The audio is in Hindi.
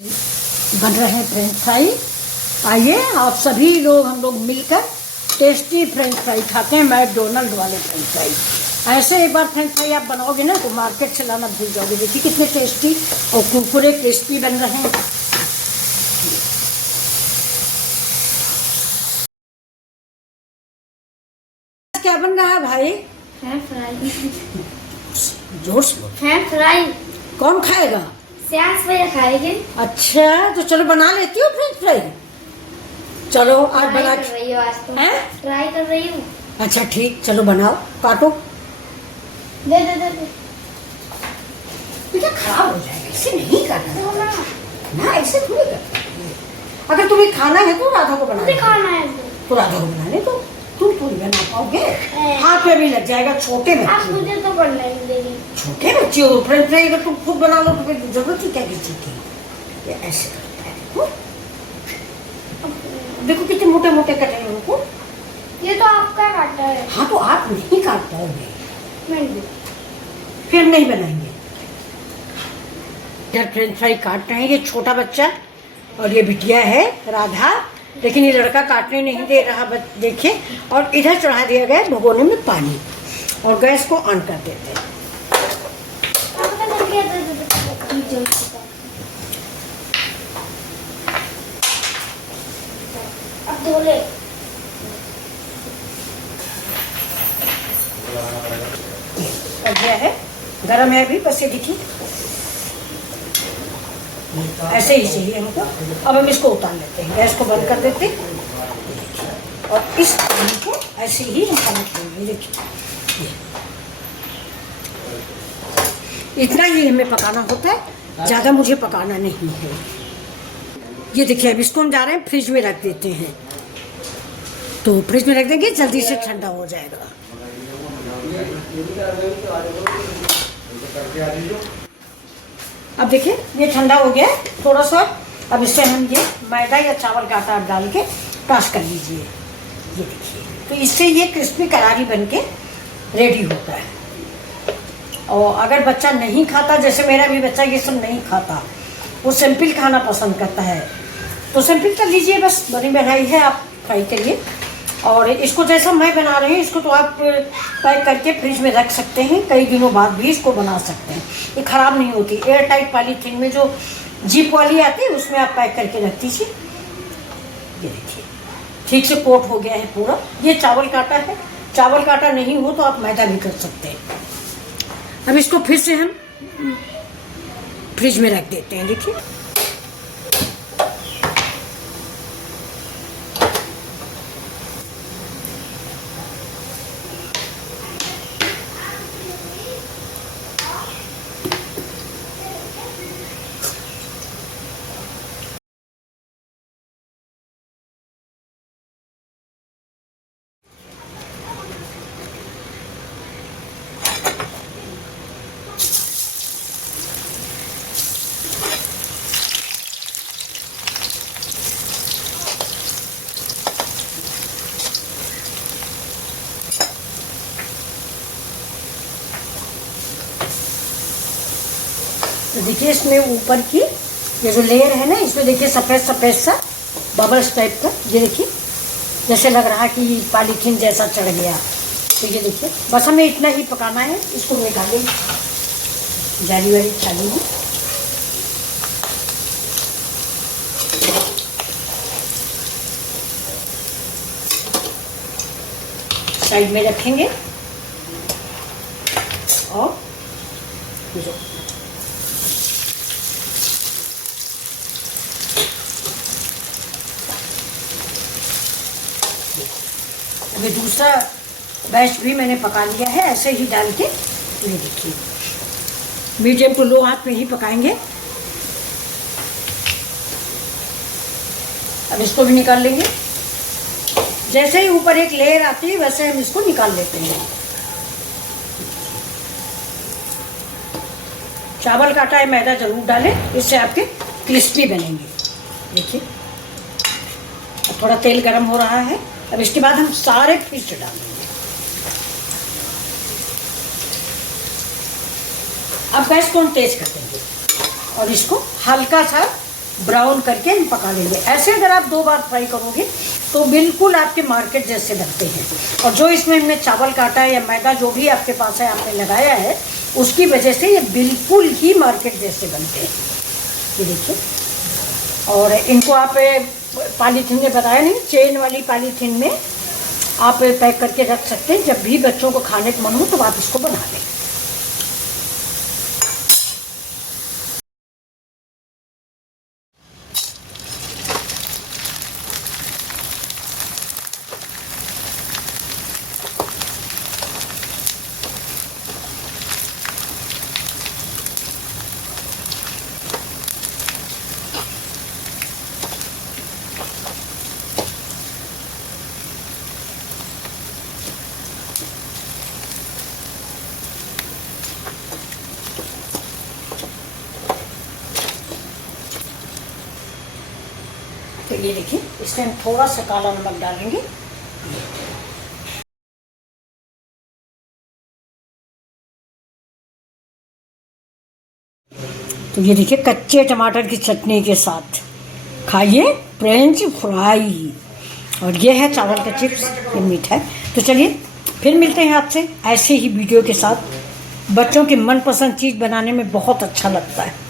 बन रहे हैं फ्रेंच फ्राई। आइए आप सभी लोग हम लोग मिलकर टेस्टी फ्रेंच फ्राई खाते हैं, मैकडोनल्ड वाले फ्रेंच फ्राई। ऐसे एक बार फ्रेंच फ्राई आप बनाओगे ना तो मार्केट से लाना भूल जाओगे। देखिए कितने टेस्टी और कुरकुरे क्रिस्पी बन रहे हैं। क्या बन रहा है भाई? French fry. जोर से बोलो। फ्रेंच फ्राई कौन खाएगा? श्यास भैया खाएंगे। अच्छा तो चलो बना लेती हो फ्रेंच फ्राई। चलो आज बना कर रही हो आज तो। हैं? ट्राई कर रही हूँ। अच्छा ठीक, चलो बनाओ, काटो। दे दे दे दे। बेटा खराब हो जाएगा, ऐसे नहीं करना दो ना। ना, ऐसे थोड़ी करना। अगर तुम्हें खाना है तो राधा को बना मुझे दो। खाना है तो राधा को बनाने दो, तुम थोड़ी बना पाओगे। हाथ में भी लग जाएगा, छोटे आप बच्चे हो। मुझे तो बनना ही देगी। छोटे बच्चे हो, फ्रेंच फ्राई अगर तुम खुद बना लो तो फिर जरूरत ही क्या किसी की। ये ऐसे करता है, देखो देखो कितने मोटे मोटे कटे हैं उनको। ये तो आपका काटा है। हाँ तो आप नहीं काट पाओगे, मैं भी। फिर नहीं बनाएंगे। इधर फ्रेंच फ्राई काट रहे हैं ये छोटा बच्चा, और ये बिटिया है राधा, लेकिन ये लड़का काटने नहीं दे रहा। देखिए, और इधर चढ़ा दिया गया भगोने में पानी, और गैस को ऑन कर देते हैं। आपका जल्दी दे दे दे जल्दी। अब धो ले। और गया है, गरम है अभी, बस ये देखिए ऐसे ही चाहिए हमको। अब हम इसको उतार लेते हैं, गैस को बंद कर देते हैं, और इस पानी को ऐसे ही हम पलट देंगे। देखिए इतना ही हमें पकाना होता है, ज़्यादा मुझे पकाना नहीं है। ये देखिए अब इसको हम जा रहे हैं फ्रिज में रख देते हैं। तो फ्रिज में रख देंगे, जल्दी से ठंडा हो जाएगा। अब देखिए ये ठंडा हो गया थोड़ा सा। अब इससे हम ये मैदा या चावल का आटा डाल के टॉस कर लीजिए। ये देखिए, तो इससे ये क्रिस्पी करारी बन के रेडी होता है। और अगर बच्चा नहीं खाता, जैसे मेरा भी बच्चा ये सब नहीं खाता, वो सिंपल खाना पसंद करता है, तो सिंपल कर लीजिए, बस बनी बनाई है आप फ्राई करिए। और इसको जैसा मैं बना रही हूँ, इसको तो आप पैक करके फ्रिज में रख सकते हैं, कई दिनों बाद भी इसको बना सकते हैं। ये ख़राब नहीं होती। एयर टाइट पॉलीथीन में जो जिप वाली आती है उसमें आप पैक करके रख दीजिए। ये देखिए ठीक से कोट हो गया है पूरा। ये चावल का आटा है, चावल का आटा नहीं हो तो आप मैदा भी कर सकते हैं। अब इसको फिर से हम फ्रिज में रख देते हैं। देखिए तो देखिए इसमें ऊपर की ये जो लेयर है ना, इसमें देखिए सफ़ेद सफ़ेद सा बबल्स टाइप का, ये देखिए जैसे लग रहा है कि पॉलीथीन जैसा चढ़ गया। तो ये देखिए बस हमें इतना ही पकाना है। इसको निकालें, जाली वाली थाली में। साइड में रखेंगे, और जो अभी दूसरा बैच भी मैंने पका लिया है, ऐसे ही डाल के। ये देखिए मीडियम टू लो आंच में ही पकाएंगे। अब इसको भी निकाल लेंगे। जैसे ही ऊपर एक लेयर आती है वैसे हम इसको निकाल लेते हैं। चावल का आटा है, मैदा जरूर डालें, इससे आपके क्रिस्पी बनेंगे। देखिए थोड़ा तेल गरम हो रहा है। अब इसके बाद हम सारे फिश डाल देंगे। अब गैस को हम तेज कर देंगे और इसको हल्का सा ब्राउन करके हम पका लेंगे। ऐसे अगर आप 2 बार फ्राई करोगे तो बिल्कुल आपके मार्केट जैसे बनते हैं। और जो इसमें हमने चावल काटा है या मैदा जो भी आपके पास है आपने लगाया है, उसकी वजह से ये बिल्कुल ही मार्केट जैसे बनते हैं। ये देखिए, और इनको आप पॉलीथीन में बताया नहीं, चेन वाली पॉलीथीन में आप पैक करके रख सकते हैं। जब भी बच्चों को खाने का मन हो तो आप इसको बना लें। तो ये देखिए, इसमें हम थोड़ा सा काला नमक डालेंगे। तो ये देखिए, कच्चे टमाटर की चटनी के साथ खाइए फ्रेंच फ्राई। और ये है चावल का चिप्स, ये मीठा है। तो चलिए फिर मिलते हैं आपसे ऐसे ही वीडियो के साथ। बच्चों की मनपसंद चीज़ बनाने में बहुत अच्छा लगता है।